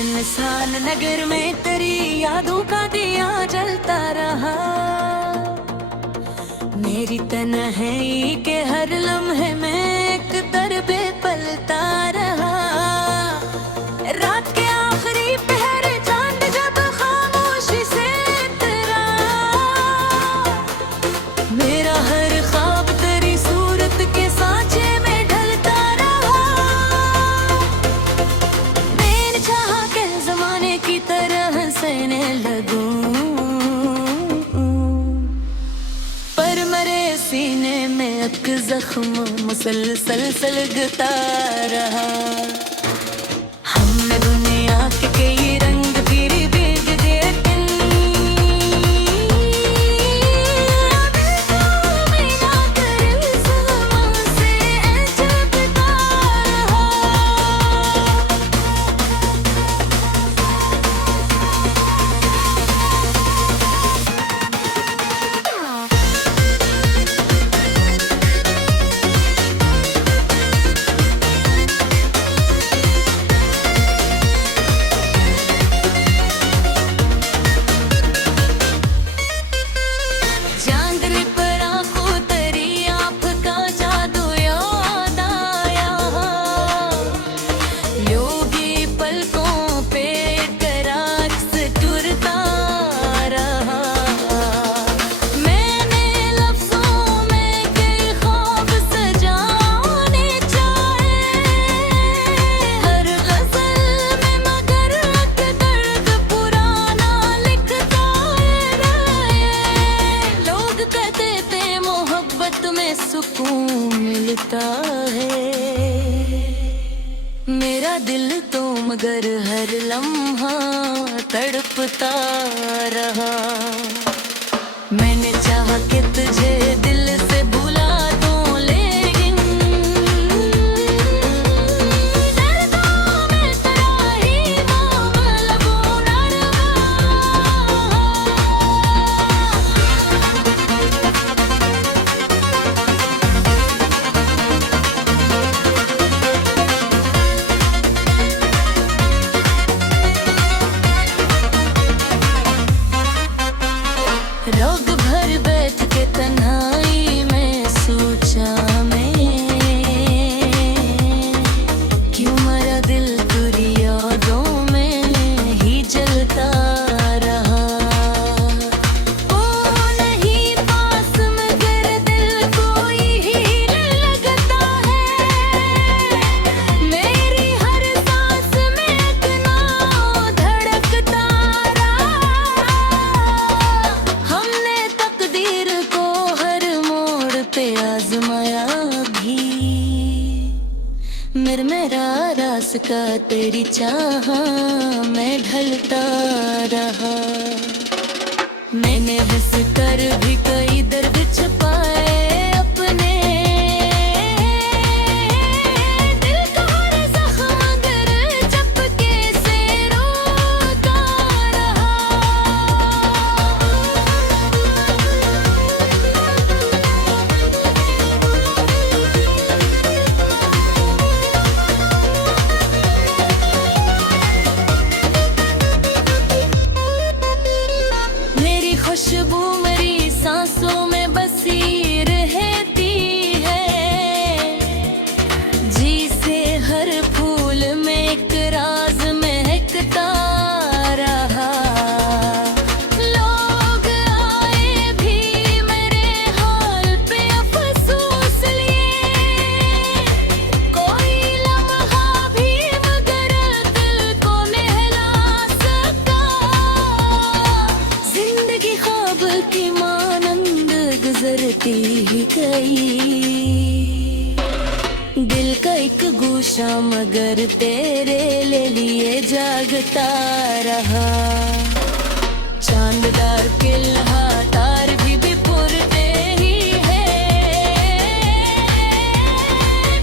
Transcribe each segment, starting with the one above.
इंसान नगर में तेरी यादों का दिया जलता रहा। मेरी तन्हाई के हर लम्हे में एक दर्द पलता रहा। रात के आखिरी पहरे चांद जब खामोशी से इतरा, मेरा हर ख्वाब तेरी सूरत के सांचे में ढलता रहा। मैंने चाहा कि जमाने की तरह सहने लगूं, पर मेरे सीने में एक जख्म मुसलसल सलगता रहा। हमने दुनिया के कई रंग फिर भेज दिए, मेरा दिल समा से जलता रहा। चांदनी पर आंखों तेरी आँख का जादू याद आया। योगी पलकों पे करार से टूटता रहा। मैंने लफ्जों में कई ख्वाब सजाने चाहे, हर गजल में मगर एक दर्द पुराना लिखता रहे। लोग कहते थे मोहब्बत में सुकून मिलता है, मेरा दिल तो मगर हर लम्हा तड़पता रहा। मैंने चाहा कि तुझे दिल से भुला दूं, लेकिन डरता मैं तेरा ही मामला बुरा रहा। रोग भर बैठ के तन्हाई में सोचा मैं, क्यों मरा दिल बुरी यादों में ही जलता रहा। ओ नहीं पास मगर दिल कोई हीर लगता है, मेरी हर सांस में एक नाम धड़कता रहा। हमने तकदीर को हर मोड़ पे आजमाया भी, मेरा रास का तेरी चाह में ढलता रहा। मैंने हंस कर भी कई दर्द छुपाए अपने, दिल का हर जख्म मगर चपके से रोता रहा। मेरी खुशबू मेरी सांसों में बसी रहती है, जी से हर फूल में एक राज महकता रहा। लोग आए भी मेरे हाल पे अफसोस लिए, कोई लम्हा भी मगर दिल को नहला सका। जिंदगी ख्वाब की मानंद गुजरती ही गई, दिल का एक गोशा मगर तेरे लिए जागता रहा। चांददार किल्हा तार भी पुरते ही है,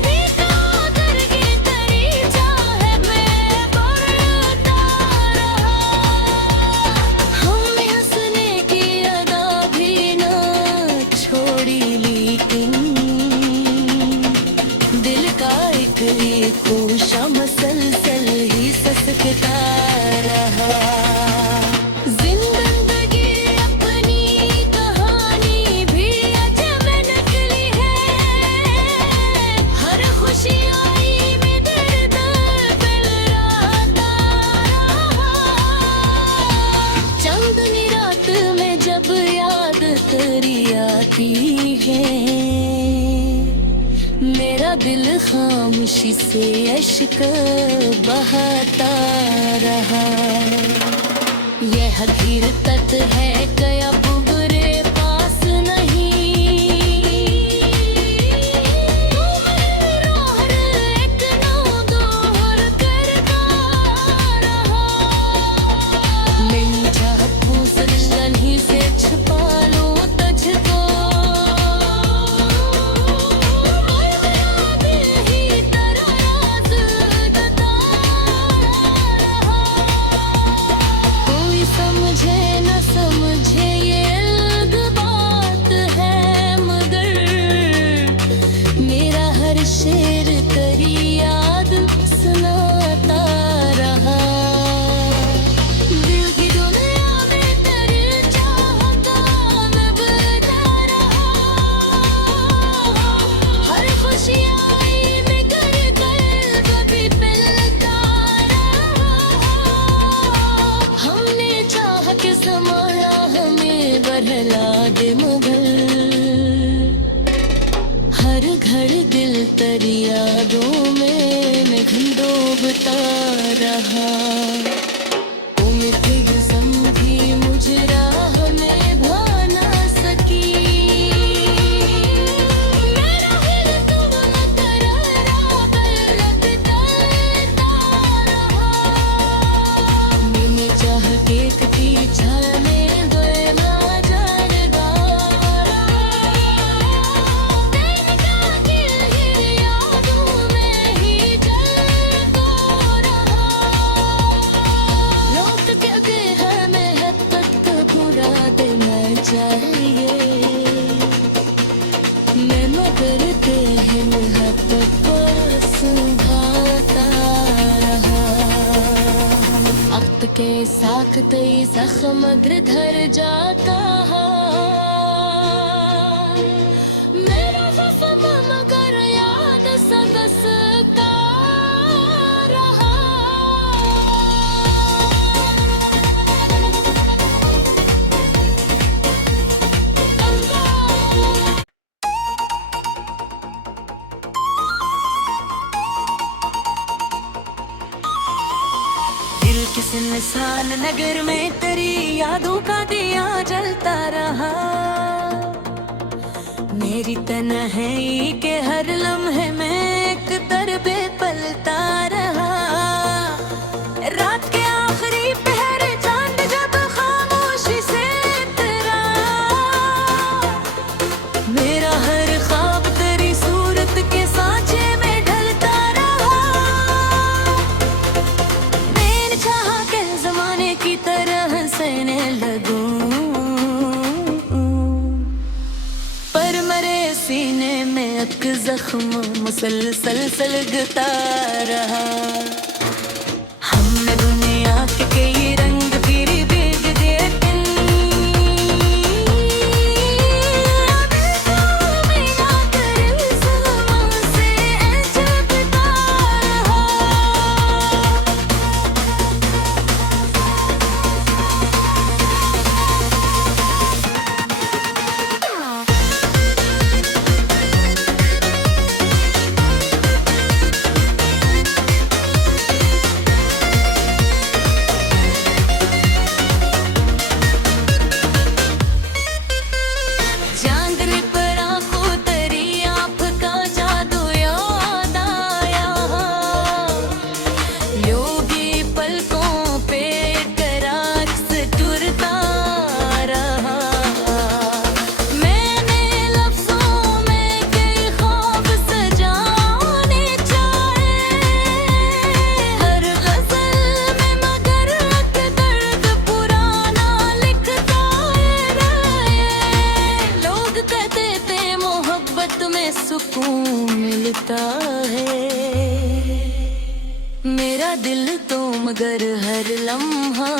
बीकागर की तेरी चाह में बढ़ता रहा। हमने हंसने की अदा भी ना छोड़ी, लेकिन दिल का एक ये खुशा मसलसल ही ससकता दिल खामोशी से अश्क बहाता रहा। यह हकीकत है गया बुगरे पास नहीं, हर एक नौदोहर करता रहा। मेरी चाहत को सनसनी से छुपा लो तुझको, शेर तेरी याद सुनाता रहा। दिल की दुनिया में तेरी चाहत मैं बता रहा। हर खुशी आई में कर कल्ब भी पिलता रहा। हमने चाह के ज़माना हमें बरला दे मुगल, हर घर दिल तेरी यादों में डूबता रहा। उम्मीद समझी मुझे राह में भाना सकी, मेरा दिल तुम करारा लगता रहा। मैंने चाह के कटी छाने चाहिए। मैं मगर तेरे मोहब्बत पर सुभाता रहा। वक्त के साथ तेरी जख्म धर जाता है। मेरा वफा मगर याद सदसता रहा। किस इंसान नगर में तेरी यादों का दिया जलता रहा। मेरी तन्हाई के हर लम्हे में एक दर्बे पलता रहा। रात के आखिरी पहरे चांद जब खामोशी से इतरा, मेरा हर ख्वाब तेरी सूरत के सांचे में ढलता रहा। मैंने चाहा के जमाने की तरह सहने लगूं, पर मरे सीने में एक जख्म मुसलसल सलगता रहा। हमने दुनिया के कई रंग फिर भेज दिए, सुकून मिलता है। मेरा दिल तो मगर हर लम्हा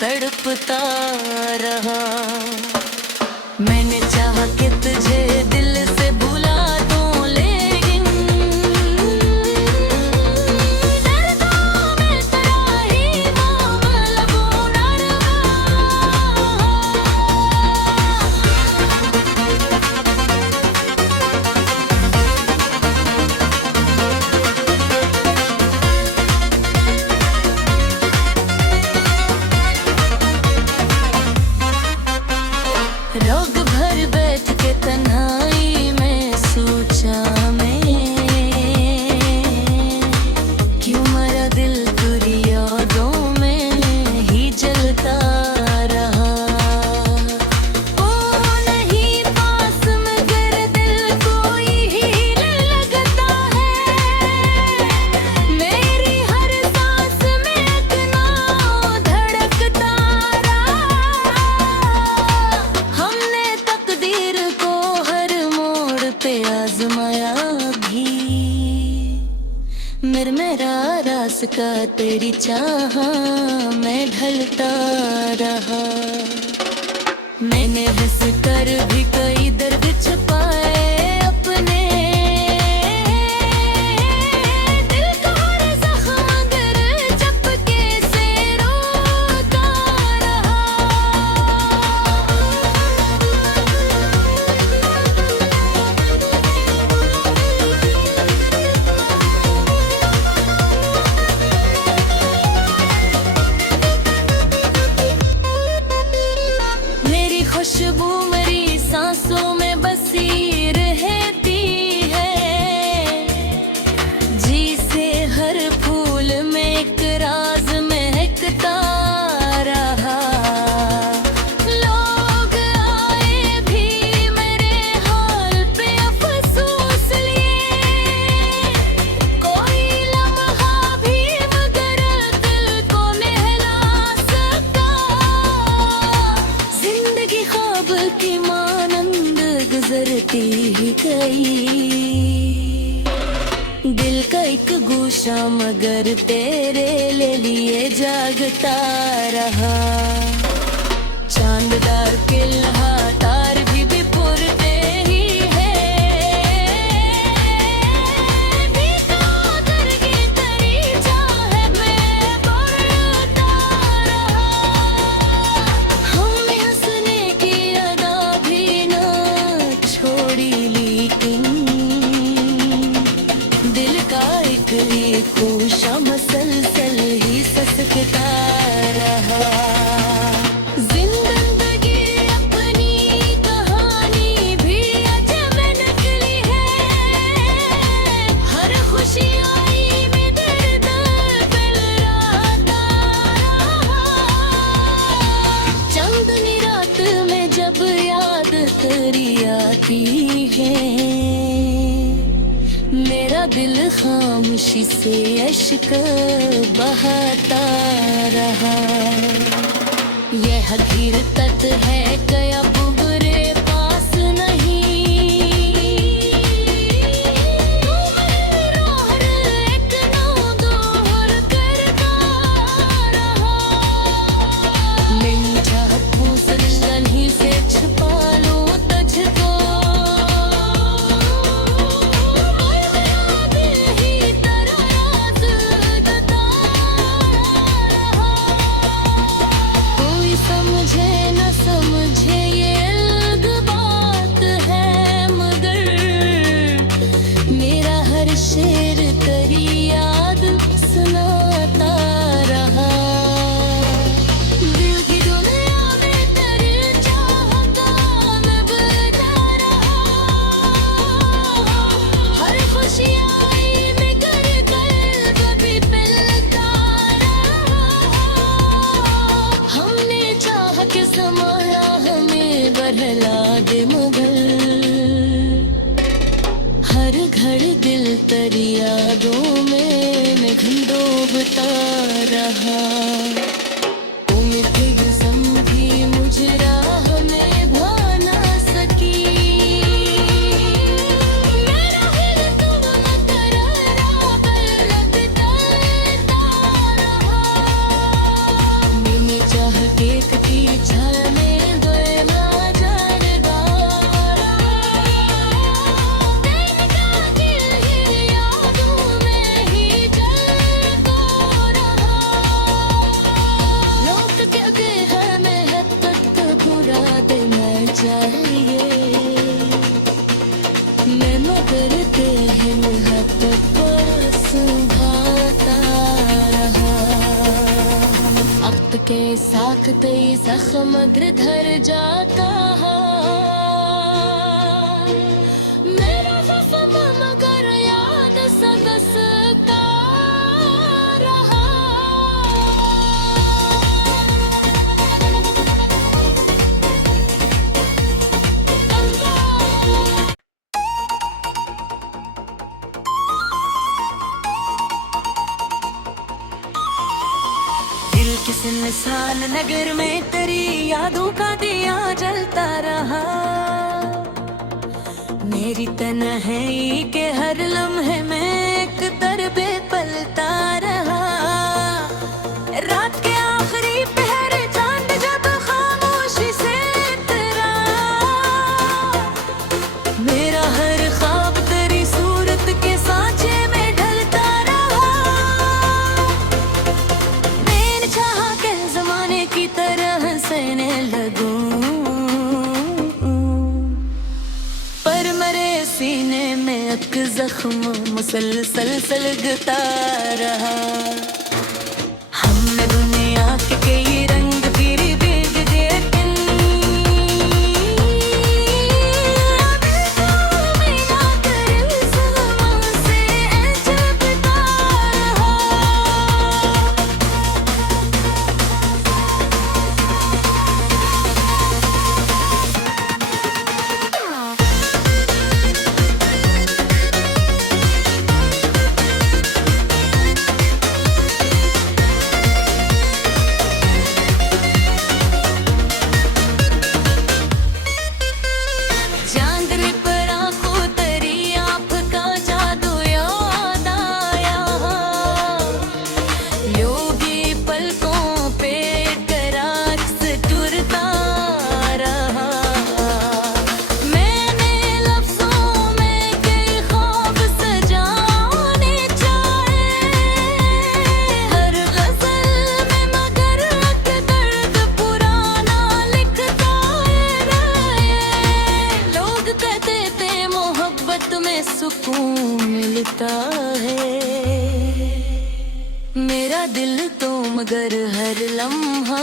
तड़पता रहा। मैंने चाहा कि तुझे दिल से भुला दूं, लेकिन डरता मैं तेरा ही मामला बुरा रहा। उसका तेरी चाह मैं ढलता रहा। मैंने हंस कर भी कई दर्द छुपाए अपने, दिल का हर जख्म मगर चपके से रोता रहा। मेरी खुशबू मेरी सांसों में बसी रहती है, जी से हर फूल में एक राज महकता रहा। लोग आए भी मेरे हाल पे अफसोस लिए, कोई लम्हा भी मगर दिल को नहला सका। जिंदगी ख्वाब की मानंद गुजरती ही गई, दिल का एक गोशा मगर तेरे लिए जागता रहा। चांददार किल्हा तार भी पुरते ही है, बीकागर की तेरी चाह में बढ़ता रहा। हमने हंसने की अदा भी न छोड़ी, लेकिन दिल का एक ही खोशा मसलसल ही ससकता रहा। जिंदगी अपनी कहानी भी अजब नकली है, हर खुशी आई में दर्द पिलराता रहा। चांदनी रात में जब याद तेरी आती है, मेरा दिल खामोशी से अश्क बहाता रहा। यह हकीकत है गया बुरे पास नहीं, तू मेरे रोहर एक नौ दोहर करता रहा। मेरी चाहत पूसन ही से छुपा लूं तुझको, कोई समझे न समझे ये अलग बात है, मगर मेरा हर शेर तेरी याद सुनाता रहा। दिल की दुनिया में तेरी चाह का नबता रहा, हर खुशी आई मगर कल्ब भी पिलता रहा। हमने चाह के ज़माना हमें बरला दे मुगल, हर घड़ी दिल तेरी यादों में डूबता रहा। उम्मीद ये समझी मुझे राह में भा ना सकी, मेरा दिल तुम करारा पर लगता रहा। मैंने चाह के कटी छाने गए ना जानदा, तेरा दिल ही यादों में ही जलता रहा। लौट के अगे है महबत पूरा देना चाहिए, मैं मगर तेरे महबत पास भाता रहा। वक्त के साथ तेरी जख्म मगर धर जाता है, मेरा जख्म मगर याद सदसता रहा। दिल के सुनसान नगर में तेरी यादों का दिया जलता रहा। मेरी तन्हाई के हर लम्हे में एक दर पे पलता रहा। सीने में एक जख्म मुसलसल सलगता रहा। हमने दुनिया के कई रंग फिर देख दिए, सुकून मिलता है। मेरा दिल तो मगर हर लम्हा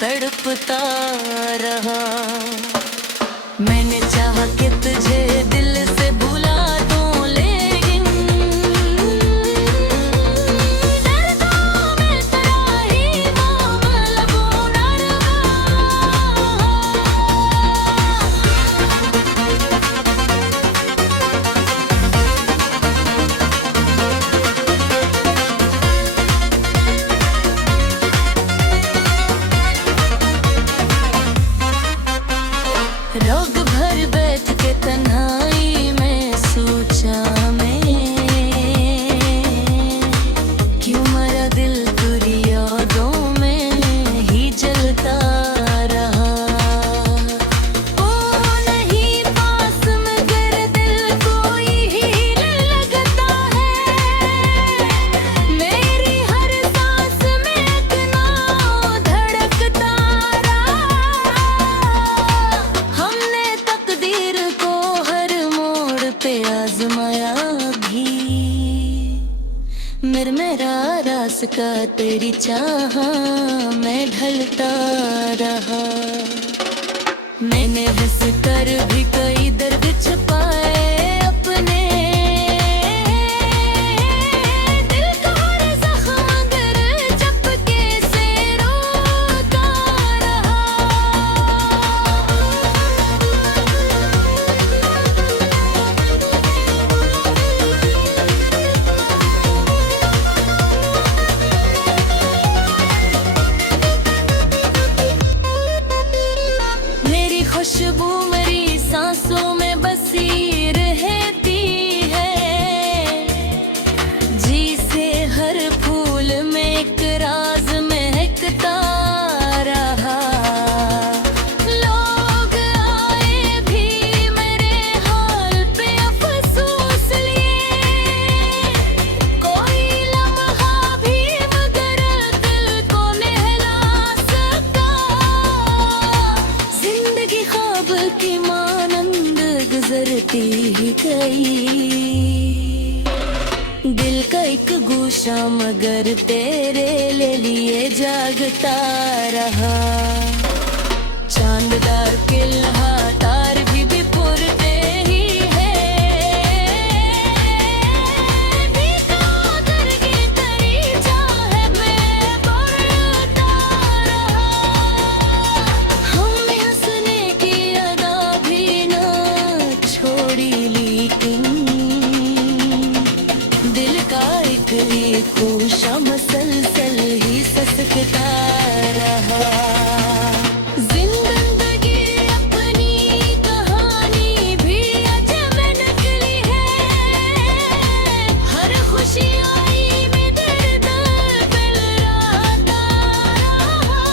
तड़पता रहा। मैंने चाहा कि तुझे दिल से भुला दूं, लेकिन डरता मैं तेरा ही मामला बुरा रहा। रोग भर बैठ के तन्हाई में सोचा मैं, क्यों मरा दिल बुरी यादों में ही जलता रहा। ओ नहीं पास मगर दिल कोई हील लगता है। मेरी हर सांस में एक नाम धड़कता रहा। हमने तकदीर को हर मोड़ पे आजमाया भी, मेरा रास का तेरी चाह मैं ढलता रहा। मैंने हंस कर भी कई दर्द छुपाए अपने, दिल का हर जख्म मगर चपके से रोता रहा। मेरी खुशबू मेरी सांसों में बसी रहती है। जी से हर फूल में एक राज महकता रहा। लोग आए भी मेरे हाल पे अफसोस लिए, कोई लम्हा भी मगर दिल को नहला सका। जिंदगी ख्वाब की मानंद गुजरती ही गई, दिल का एक गोशा मगर तेरे लिए जागता रहा। चांददार किल्हा तार भी पुरते ही है, बीकागर की तेरी चाह में बढ़ता रहा। हमने हंसने की अदा भी न छोड़ी, लेकिन दिल का एक गोशा मसलसल ही ससकता रहा। जिंदगी अपनी कहानी भी अजब नकली है। हर खुशी आई में दर्द पिलराता रहा।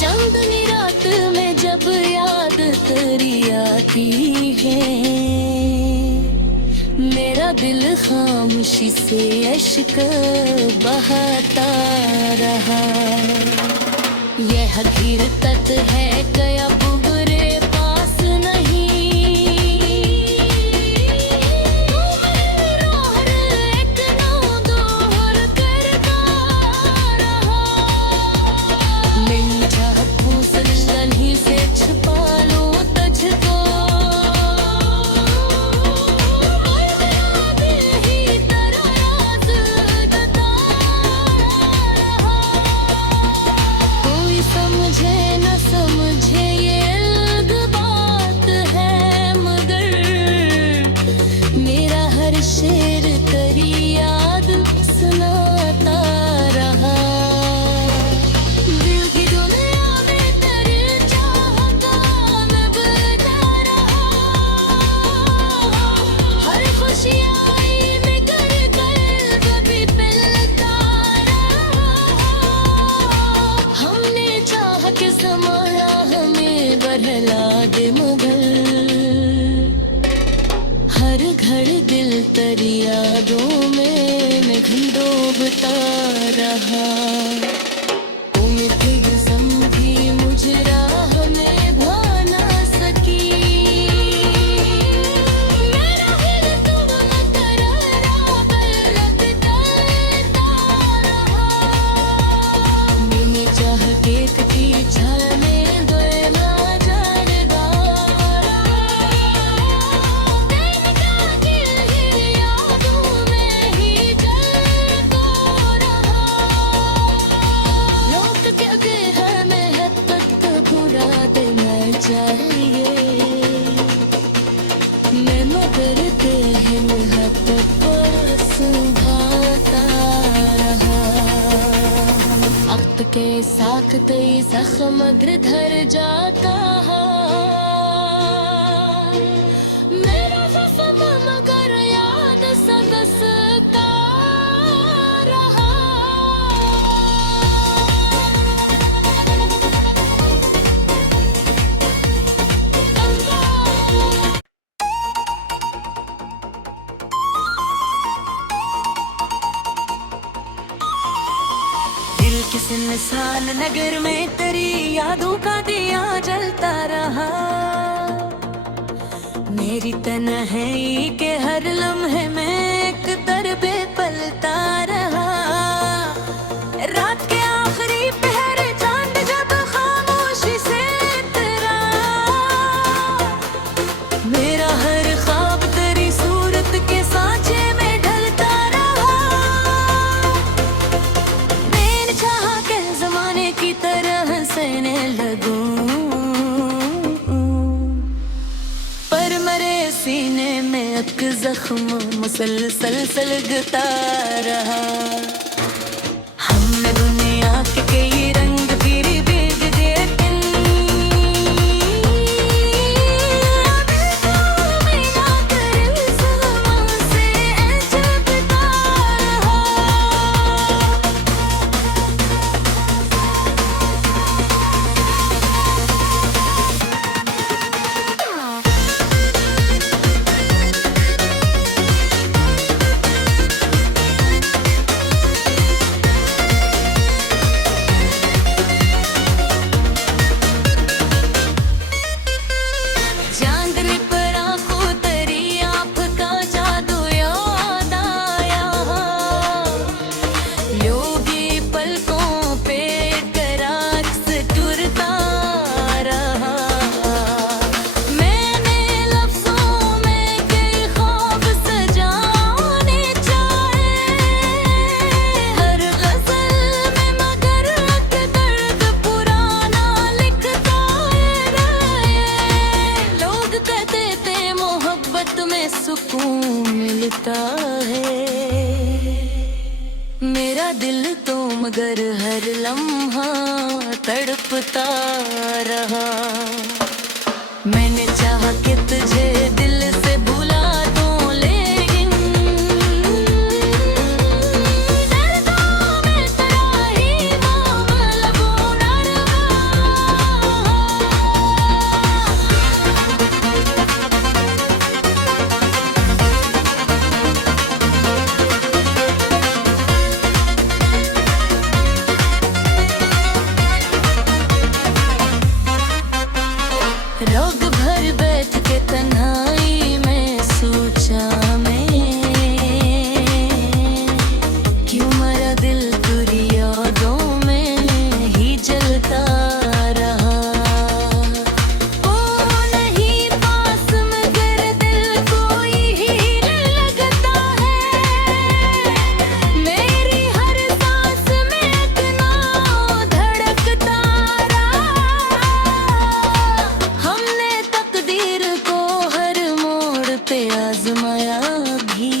चांदनी रात में जब याद तेरी आती है, मेरा दिल खामोशी से अश्क बहाता रहा। यह हकीकत है गया बुरे पास नहीं, यादों में मैं डूबता रहा। उम्मीद समझी मुझे राह में भा ना सकी। मेरा दिल तुम न करारा पर लगता रहा। मैंने चाह के कटी छाने दो ना जानदा। चाहिए मैं मगर देहन हक पास भाता रहा। वक्त के साथ तई जख्म धर जाता है। मेरा वफा मगर याद सदसता रहा। दिल के सुनसान नगर में तेरी यादों का दिया जलता रहा। मेरी तन्हाई के हर लम्हे में एक दर्बे पलता रहा। रात के आखिरी पहरे चांद जब खामोशी से इतरा। मेरा हर ख्वाब तेरी सूरत के सांचे में ढलता रहा। मैंने चाहा के जमाने की तरह सहने लगूं, पर मरे सीने में एक जख्म मुसलसल सलगता रहा। हमने दुनिया के कई रंग फिर भेज दिए लेकिन मेरा दिल सलमा से जलता रहा। चांदनी पर आंखों तेरी आँख का जादू याद आया। योगी पलकों पे करार से टूटता रहा। मैंने लफ्जों में कई ख्वाब सजाने चाहे। हर गजल में मगर एक दर्द पुराना लिखता रहे। लोग कहते थे मोहब्बत में सुकून मिलता है। मेरा दिल तो मगर हर लम्हा तड़पता रहा। मैंने चाहा कि तुझे दिल से भुला दूं लेकिन डरता मैं तेरा ही मामला बुरा रहा। रोग भर बैठ के तन्हाई में सोचा मैं, क्यों मरा दिल बुरी यादों में ही जलता रहा। ओ नहीं पास मगर दिल कोई ही लगता है। मेरी हर सांस में इतना धड़कता रहा। हमने तकदीर को हर मोड़ पे आजमाया भी।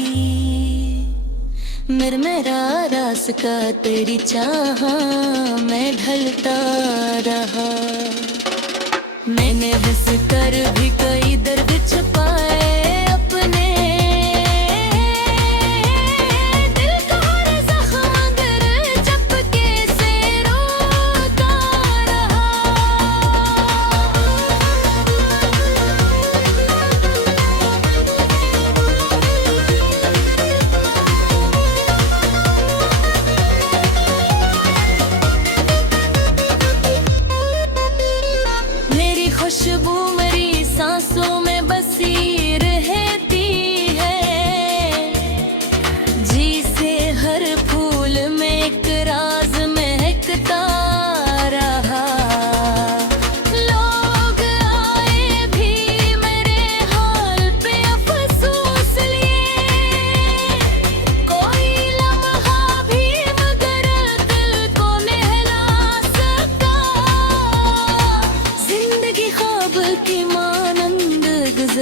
मेरा रास का तेरी चाह मैं ढलता रहा। मैंने हंस कर भी कई दर्द छुपाए अपने। दिल का हर जख्म मगर चपके से रोता रहा।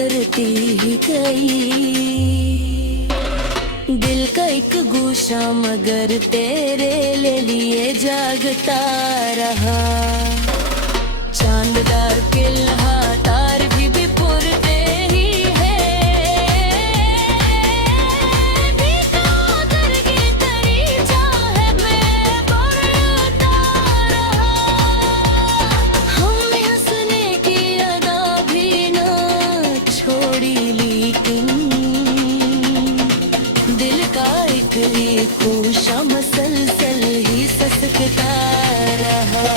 करती ही गई। दिल का एक गोशा मगर तेरे लिए जागता रहा। चांददार किल्हा तार भी पुरते ही है। बीकादर की तेरी चाह में बढ़ता रहा। हमने हंसने की अदा भी न छोड़ी, लेकिन दिल का एक गोशा मसलसल ही ससकता रहा।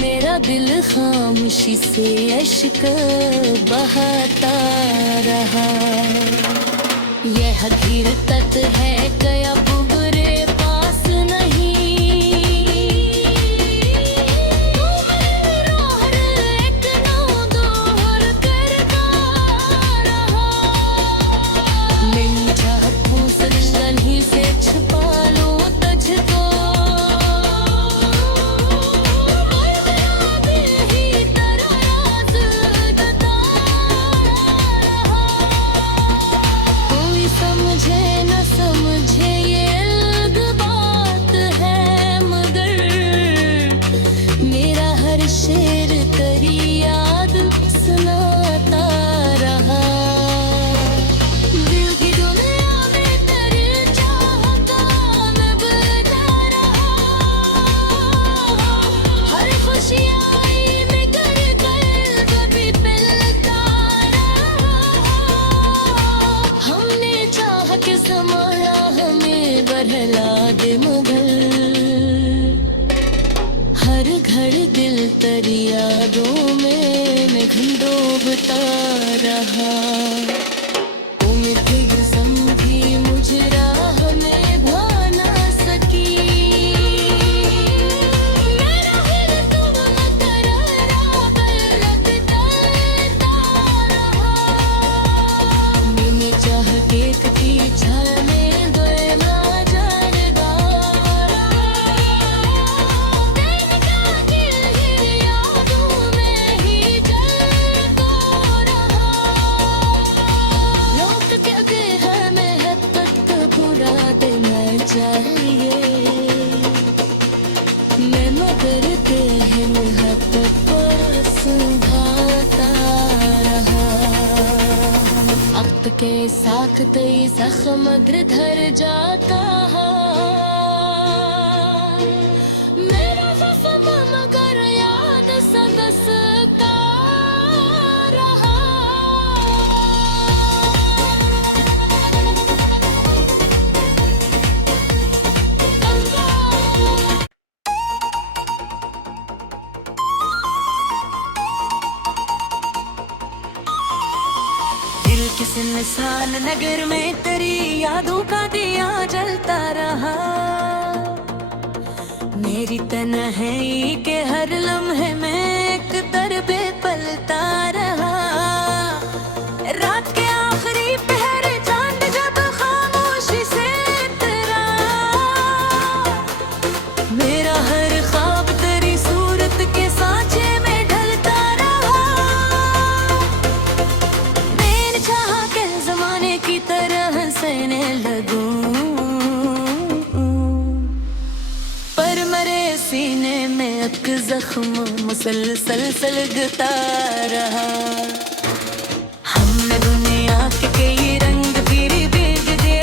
मेरा दिल खामोशी से अश्क बहाता रहा। यह हकीकत है गया बुगरे पास नहीं। रोहर एक नौ दोहर करता रहा। मैं चाहत हूँ सजन ही से छुपा लूं तुझको। शेर तेरी याद सुनाता रहा। दिल की दुनिया में तेरी चाह का मैं बता रहा। हर खुशी आई में कर कल्ब भी पिलता रहा। हमने चाह के ज़माना हमें बरला दे मुगल। हर घर दिल तेरी यादों में डूबता रहा। उम्मीद ये समझी मुझे राह में भाना सकी। मेरा दिल तुम करारा पलटता रहा। मैंने चाह के कटी छाने गए ना जानदा। मैं मगर देहन हथ पास भाता रहा। वक्त के साथ तई जख्म धर जाता है। मेरा वफा मगर याद सदसता रहा। किस इंसान नगर में तेरी यादों का दिया जलता रहा। मेरी तन्हाई के हर लम्हे में एक दर्बे पलता रहा। रात के आखिरी पहरे चांद जब खामोशी से इतरा। मेरा हर ख्वाब तेरी सूरत के सांचे में ढलता रहा। मैंने चाहा के जमाने की तरह हंसने लगूं, पर मरे सीने में एक जख्म मुसलसल सलगता रहा। हमने दुनिया के कई रंग फिर भेज दिए।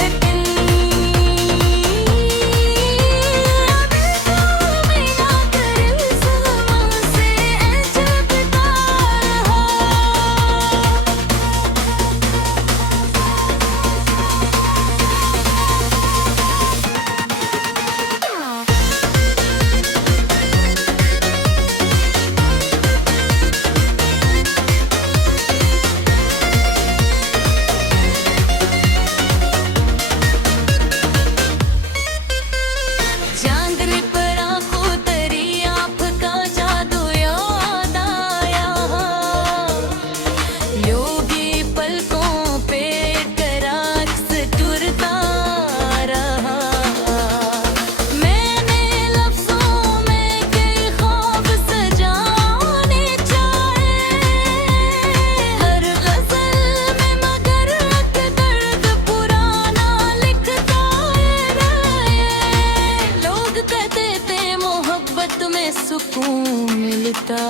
मोहब्बत में सुकून मिलता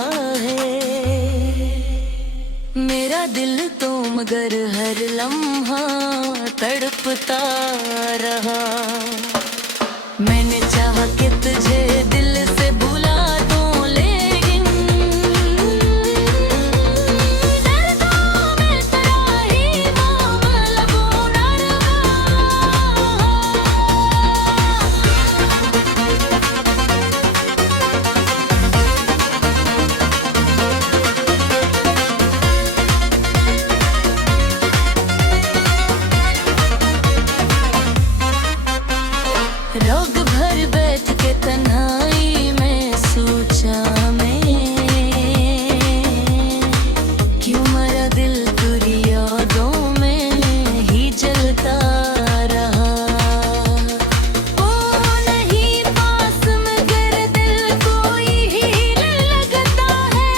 है। मेरा दिल तो मगर हर लम्हा तड़पता रहा। मैंने चाहा कि तुझे दिल से भुला दूं, लेकिन डरता मैं तेरा ही मामला बुरा रोग भर बैठ के तन्हाई में सोचा मैं, क्यों मरा दिल बुरी यादों में ही जलता रहा। ओ नहीं पास मगर दिल कोई हील लगता है।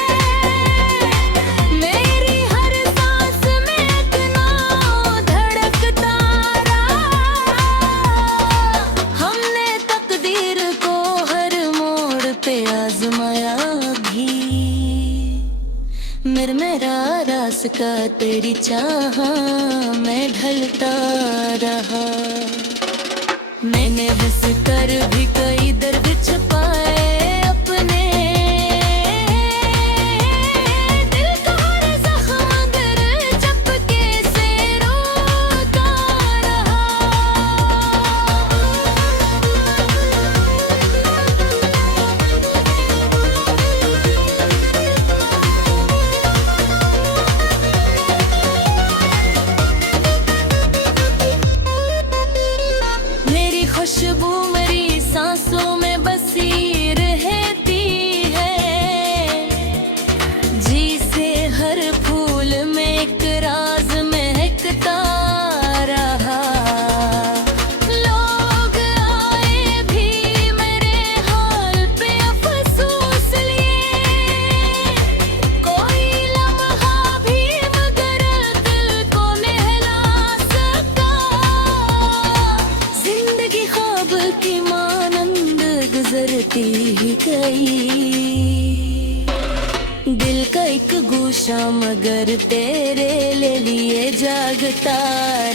मेरी हर सांस में इतना धड़कता रहा। हमने तकदीर को हर मोड़ पे आजमाया भी, मेरा रास का तेरी चाह मैं ढलता रहा। मैंने हंस कर भी कई दर्द छुपाए अपने, दिल का हर जख्म मगर चपके से रोता रहा। मेरी खुशबू मेरी सांसों में बसी रहती है। जी से हर फूल में एक राज महकता रहा। लोग आए भी मेरे हाल पे अफसोस लिए, कोई लम्हा भी मगर दिल को नहला सका। जिंदगी ख्वाब की मानंद गुजरती ही गई, दिल का एक गोशा मगर तेरे लिए जागता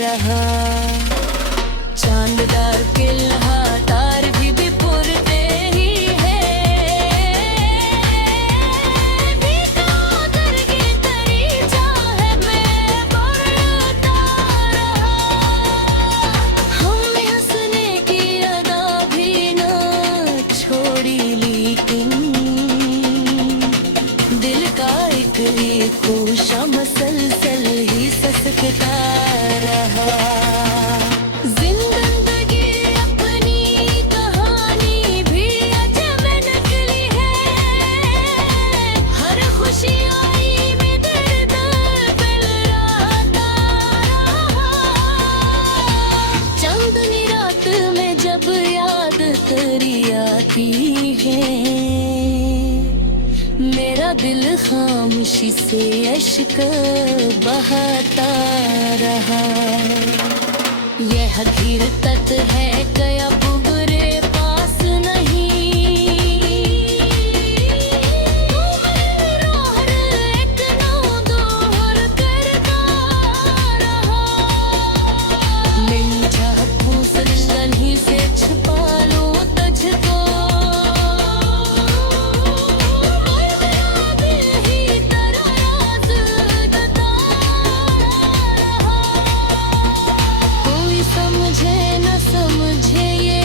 रहा। चांददार किल्हा तार भी पुरते ही है, बीकागर की तेरी चाह में बढ़ता रहा। हमने हंसने की अदा भी न छोड़ी, लेकिन दिल का एक गोशा मसलसल ही ससकता रहा। जिंदगी अपनी कहानी भी अजब नकली है। हर खुशी आई में दर्द पिलराता रहा। चांदनी रात में जब याद तेरी आती है, मेरा दिल खामोशी से अश्क बहाता रहा। यह हकीकत है गया बुगरे पास नहीं, तू मेरा हर एक नौ दोहर करता रहा। मैं चाहूं सनसनी से छुपा लूं तुझको, कोई समझे न समझे ये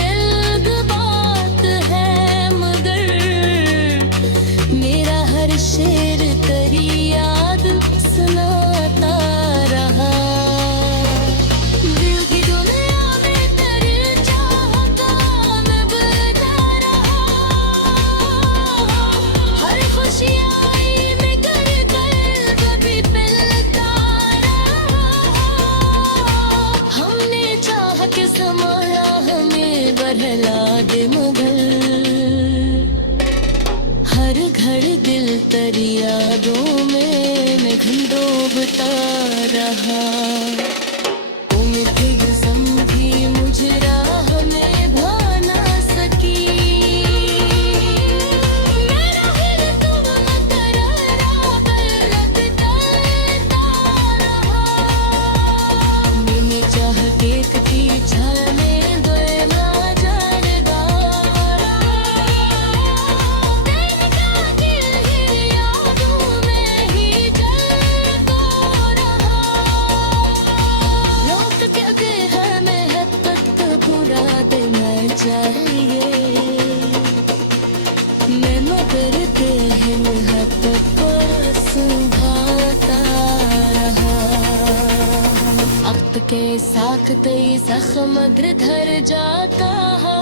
साखते जख्म धर जाता है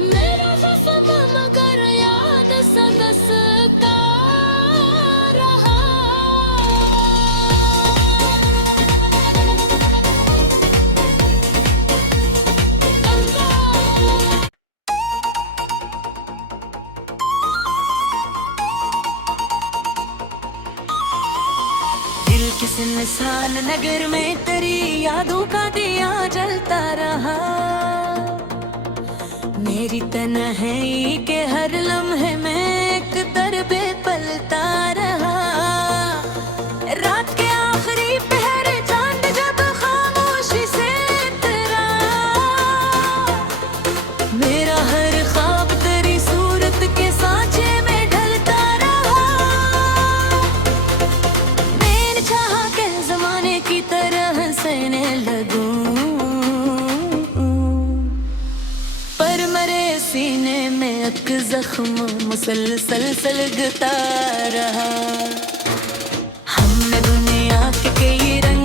मेरा वफा मगर याद सदसता रहा। दिल किस इंसान नगर में तेरी यादों का दिया जलता रहा। मेरी तन्हाई के हर लम्हे में एक दर्बे पलता रहा। रात के आखिरी पहरे चांद जब खामोशी से इतरा, मेरा हर ख्वाब तेरी सूरत के सांचे में ढलता रहा। मैंने चाहा कि जमाने की तरह सहने लगूं, पर मरे सीने में एक जख्म मुसलसल सलगता रहा। हमने दुनिया के कई रंग